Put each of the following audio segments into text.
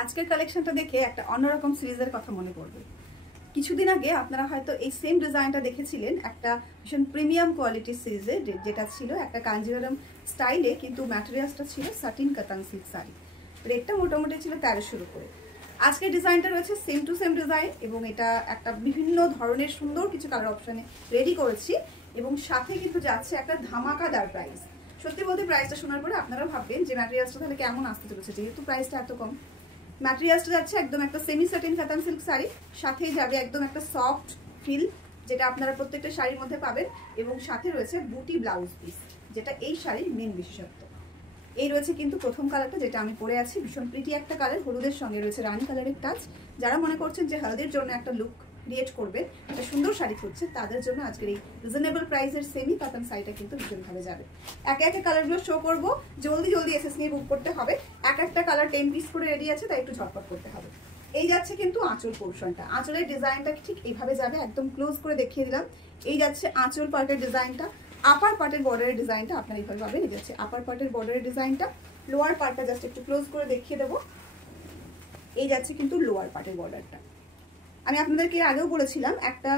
আজকের কালেকশনটা দেখে একটা অন্যরকম সিরিজের কথা মনে পড়বে। কিছুদিন আগে আপনারা হয়তো এই সেম ডিজাইনটা দেখেছিলেন একটা ভীষণ প্রিমিয়াম কোয়ালিটির সিরিজে, যেটা ছিল একটা কাঞ্জিভারাম স্টাইলে, কিন্তু ম্যাটেরিয়ালসটা ছিল সাটিন কাতান সিল্ক শাড়ি। রেটটা মোটামুটি ছিল 1300 করে। আজকের ডিজাইনটা রয়েছে সেম টু সেম ডিজাইন, এবং এটা একটা বিভিন্ন ধরনের সুন্দর কিছু কালার অপশানে রেডি করেছি, এবং সাথে কিন্তু যাচ্ছে একটা ধামাকাদার প্রাইস। সত্যি বলতে প্রাইসটা শোনার পরে আপনারা ভাববেন যে ম্যাটেরিয়ালসটা তাহলে কেমন আসতে চলেছে, যেহেতু প্রাইসটা এত কম। ম্যাটেরিয়ালসটা যাচ্ছে একদম একটা সেমি সাটিন কাতান সিল্ক শাড়ি, সাথেই যাবে একদম একটা সফট ফিল, যেটা আপনারা প্রত্যেকটা শাড়ির মধ্যে পাবেন, এবং সাথে রয়েছে বুটি ব্লাউজ পিস, যেটা এই শাড়ির মেন বিশেষত্ব। এই রয়েছে কিন্তু প্রথম কালারটা, যেটা আমি পরে আছি, ভীষণ প্রিটি একটা কালার, হলুদের সঙ্গে রয়েছে রানী কালারের টাচ। যারা মনে করছেন যে হলদির জন্য একটা লুক ক্রিয়েট করবে, একটা সুন্দর শাড়ি খুঁজছে, তাদের জন্য আজকের এই রিজনেবল প্রাইসের সেমি কাতান শাড়িটা কিন্তু ভীষণ ভালো যাবে। একে একে কালারগুলো শো করবো, জলদি জলদি এসএস নিয়ে বুক করতে হবে। এক একটা কালার 10 পিস করে রেডি আছে, তাই একটু ঝটপট করতে হবে। এই যাচ্ছে কিন্তু আঁচল পোর্শনটা, আঁচলের ডিজাইনটা ঠিক এইভাবে যাবে, একদম ক্লোজ করে দেখিয়ে দিলাম। এই যাচ্ছে আঁচল পার্টের ডিজাইনটা, আপার পার্টের বর্ডারের ডিজাইনটা আপনারা এইভাবে পাবেন। এই যাচ্ছে আপার পার্টের বর্ডারের ডিজাইনটা, লোয়ার পার্টটা জাস্ট একটু ক্লোজ করে দেখিয়ে দেবো। এই যাচ্ছে কিন্তু লোয়ার পার্টের বর্ডারটা। আমি আপনাদেরকে আগেও বলেছিলাম একটা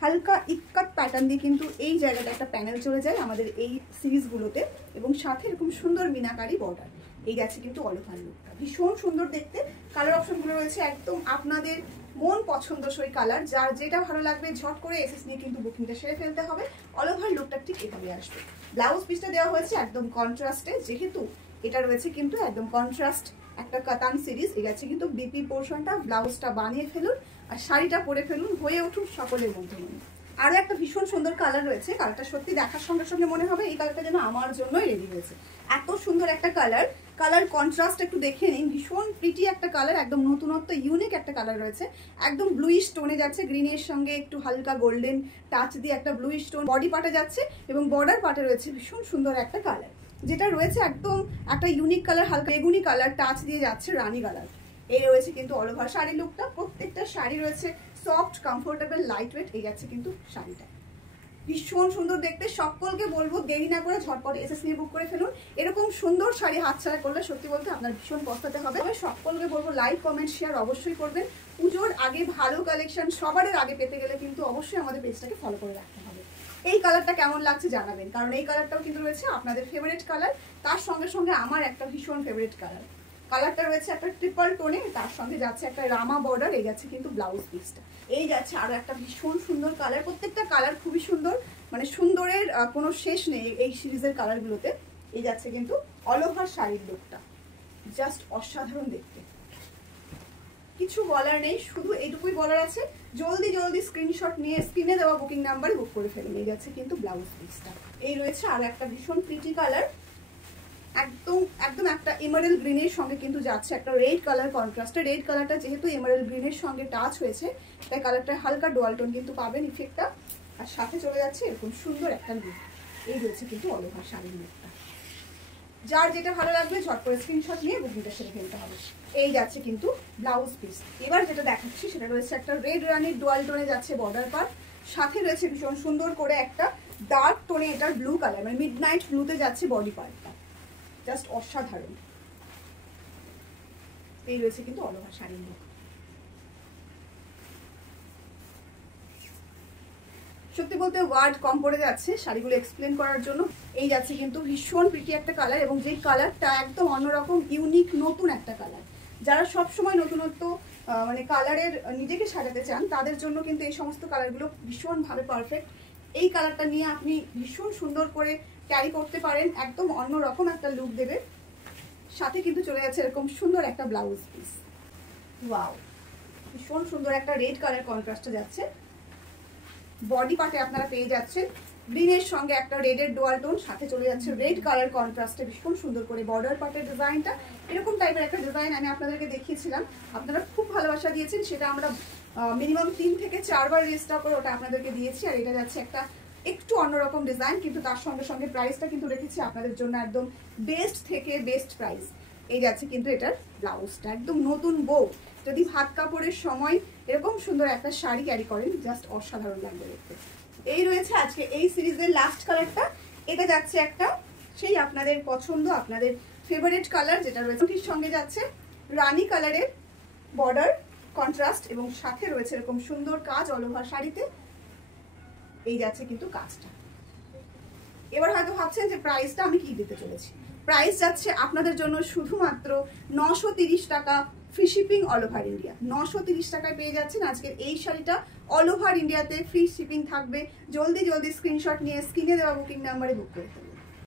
হালকা ইক্কাট প্যাটার্ন দিয়ে কিন্তু এই জায়গাটা একটা প্যানেল চলে যায় আমাদের এই সিরিজগুলোতে, এবং সাথে এরকম সুন্দর মিনাকারি বর্ডার। এই যাচ্ছে কিন্তু অল ওভার লুকটা, ভীষণ সুন্দর দেখতে। কালার অপশনগুলো রয়েছে একদম আপনাদের মন পছন্দসই কালার, যার যেটা ভালো লাগবে ঝট করে এসএস নিয়ে কিন্তু বুকিংটা সেরে ফেলতে হবে। অল ওভার লুকটা ঠিক এভাবে আসবে। ব্লাউজ পিসটা দেওয়া হয়েছে একদম কন্ট্রাস্টে, যেহেতু এটা রয়েছে কিন্তু একদম কন্ট্রাস্ট একটা কাতান সিরিজ। এই গেছে কিন্তু বিপি পোর্শনটা, ব্লাউজটা বানিয়ে ফেলুন আর শাড়িটা পরে ফেলুন, হয়ে উঠুন সকলের মধ্যে মনে। আরও একটা ভীষণ সুন্দর কালার রয়েছে, কালারটা সত্যি দেখার সঙ্গে সঙ্গে মনে হবে এই কালারটা যেন আমার জন্যই রেডি হয়েছে। এত সুন্দর একটা কালার, কালার কন্ট্রাস্ট একটু দেখে নিন, ভীষণ প্রিটি একটা কালার, একদম নতুনত্ব ইউনিক একটা কালার রয়েছে। একদম ব্লুইশ টোনে যাচ্ছে, গ্রিনের সঙ্গে একটু হালকা গোল্ডেন টাচ দিয়ে একটা ব্লুইশ টোন বডি পার্টে যাচ্ছে, এবং বর্ডার পার্টে রয়েছে ভীষণ সুন্দর একটা কালার, যেটা রয়েছে একদম একটা ইউনিক কালার, হালকা বেগুনি কালার টাচ দিয়ে যাচ্ছে রানী কালার। এই রয়েছে কিন্তু অল ওভার শাড়ির লুকটা। প্রত্যেকটা শাড়ি রয়েছে সফট, কমফোর্টেবল, লাইট ওয়েট। এই যাচ্ছে কিন্তু শাড়িটা ভীষণ সুন্দর দেখতে। সকলকে বলবো দেরি না করে ঝটপট এসএস নিয়ে বুক করে ফেলুন। এরকম সুন্দর শাড়ি হাতছাড়া করলে সত্যি বলতে আপনার ভীষণ পস্তাতে হবে। সকলকে বলবো লাইক, কমেন্ট, শেয়ার অবশ্যই করবেন। পুজোর আগে ভালো কালেকশন সবার আগে পেতে গেলে কিন্তু অবশ্যই আমাদের পেজটাকে ফলো করে রাখতে হবে। এই কালারটা কেমন লাগছে জানাবেন, কারণ এই কালারটাও কিন্তু রয়েছে আপনাদের ফেভারিট কালার, তার সঙ্গে সঙ্গে আমার একটা ভীষণ ফেভারিট কালার। কালারটা রয়েছে একটা ট্রিপল টোনে, তার সঙ্গে যাচ্ছে একটা রামা বর্ডার। এই যাচ্ছে কিন্তু ব্লাউজ পিসটা। এই যাচ্ছে আরো একটা ভীষণ সুন্দর কালার, প্রত্যেকটা কালার খুবই সুন্দর, মানে সুন্দরের কোনো শেষ নেই এই সিরিজের কালারগুলোতে। এই যাচ্ছে কিন্তু অল ওভার শাড়ির লুকটা, জাস্ট অসাধারণ দেখতে, কিছু বলার নেই, শুধু এইটুকুই বলার আছে, জলদি জলদি স্ক্রিনশট নিয়ে স্ক্রিনে দেওয়া বুকিং নাম্বারে বুক করে ফেলুন। এই যাচ্ছে কিন্তু ব্লাউজ পিসটা। এই রয়েছে আর একটা ভীষণ প্রিটি কালার, একদম একদম একটা এমারেল্ড গ্রিনের সঙ্গে কিন্তু যাচ্ছে একটা রেড কালার কন্ট্রাস্টে। রেড কালারটা যেহেতু এমারেল্ড গ্রিনের সঙ্গে টাচ হয়েছে, তাই কালারটা হালকা ডুয়াল টোন কিন্তু পাবেন ইফেক্টটা, আর সাথে চলে যাচ্ছে এরকম সুন্দর একটা লুক। এই রয়েছে কিন্তু অল ওভার শাড়ির লুকটা। যার যেটা ভালো লাগবে ঝট করে স্ক্রিনশট নিয়ে বুকিংটা সেরে ফেলতে হবে। এই যাচ্ছে কিন্তু ব্লাউজ পিস। এবার যেটা দেখাচ্ছি সেটা রয়েছে একটা রেড রানির ডুয়াল টোনে যাচ্ছে বর্ডার পার্ট, সাথে রয়েছে ভীষণ সুন্দর করে একটা ডার্ক টোনে এটার ব্লু কালার, মানে মিড নাইট ব্লুতে যাচ্ছে বডি পার্টটা, জাস্ট অসাধারণ। এই রয়েছে কিন্তু অল ওভার শাড়ির লুক। সত্যি বলতে ওয়ার্ড কম পড়ে যাচ্ছে শাড়িগুলো এক্সপ্লেন করার জন্য। এই যাচ্ছে কিন্তু ভীষণ প্রিটি একটা কালার, এবং যেই কালারটা একদম অন্যরকম ইউনিক নতুন একটা কালার। যারা সব সময় নতুনত্ব মানে কালারের নিজেকে সাজাতে চান, তাদের জন্য কিন্তু এই সমস্ত কালারগুলো ভীষণভাবে পারফেক্ট। এই কালারটা নিয়ে আপনি ভীষণ সুন্দর করে ক্যারি করতে পারেন, একদম অন্যরকম একটা লুক দেবে। সাথে কিন্তু চলে যাচ্ছে এরকম সুন্দর একটা ব্লাউজ পিস। ওয়াও, ভীষণ সুন্দর একটা রেড কালার কন্ট্রাস্টে যাচ্ছে। বডি পার্টে আপনারা পেয়ে যাচ্ছেন গ্রিনের সঙ্গে একটা রেডের ডুয়াল টোন, সাথে চলে যাচ্ছে রেড কালার কন্ট্রাস্টে ভীষণ সুন্দর করে বর্ডার পার্টের ডিজাইনটা। এরকম টাইপের একটা ডিজাইন আমি আপনাদেরকে দেখিয়েছিলাম, আপনারা খুব ভালোবাসা দিয়েছেন, সেটা আমরা মিনিমাম 3 থেকে 4 বার রিস্টক করে ওটা আপনাদেরকে দিয়েছি। আর এটা যাচ্ছে একটা একটু অন্যরকম ডিজাইন, কিন্তু তার সঙ্গে সঙ্গে প্রাইসটা কিন্তু রেখেছি আপনাদের জন্য একদম বেস্ট থেকে বেস্ট প্রাইস। এই যাচ্ছে কিন্তু এটার ব্লাউজটা, একদম নতুন বউ যদি ভাত কাপড়ের সময় এরকম সুন্দর একটা শাড়ি ক্যারি করেন, জাস্ট অসাধারণ লাগবে দেখতে। এই রয়েছে আজকে এই সিরিজের লাস্ট কালারটা। এটা যাচ্ছে একটা সেই আপনাদের পছন্দ, আপনাদের ফেভারিট কালার, যেটা রয়েছে সঙ্গে যাচ্ছে রানী কালারের বর্ডার কন্ট্রাস্ট এবং সাথে রয়েছে এরকম সুন্দর কাজ অল ওভার শাড়িতে। এই যাচ্ছে কিন্তু কাজটা। এবার হয়তো ভাবছেন যে প্রাইসটা আমি কি দিতে চলেছি। প্রাইস যাচ্ছে আপনাদের জন্য শুধুমাত্র 930 টাকা, free shipping all over India. 930 টাকায় পেয়ে যাচ্ছেন আজকের এই শাড়িটা, অল ওভার ইন্ডিয়াতে ফ্রি শিপিং থাকবে। জলদি জলদি স্ক্রিনশট নিয়ে স্ক্রিনে দেওয়া বুকিং নাম্বারে বুক করে ফেলুন।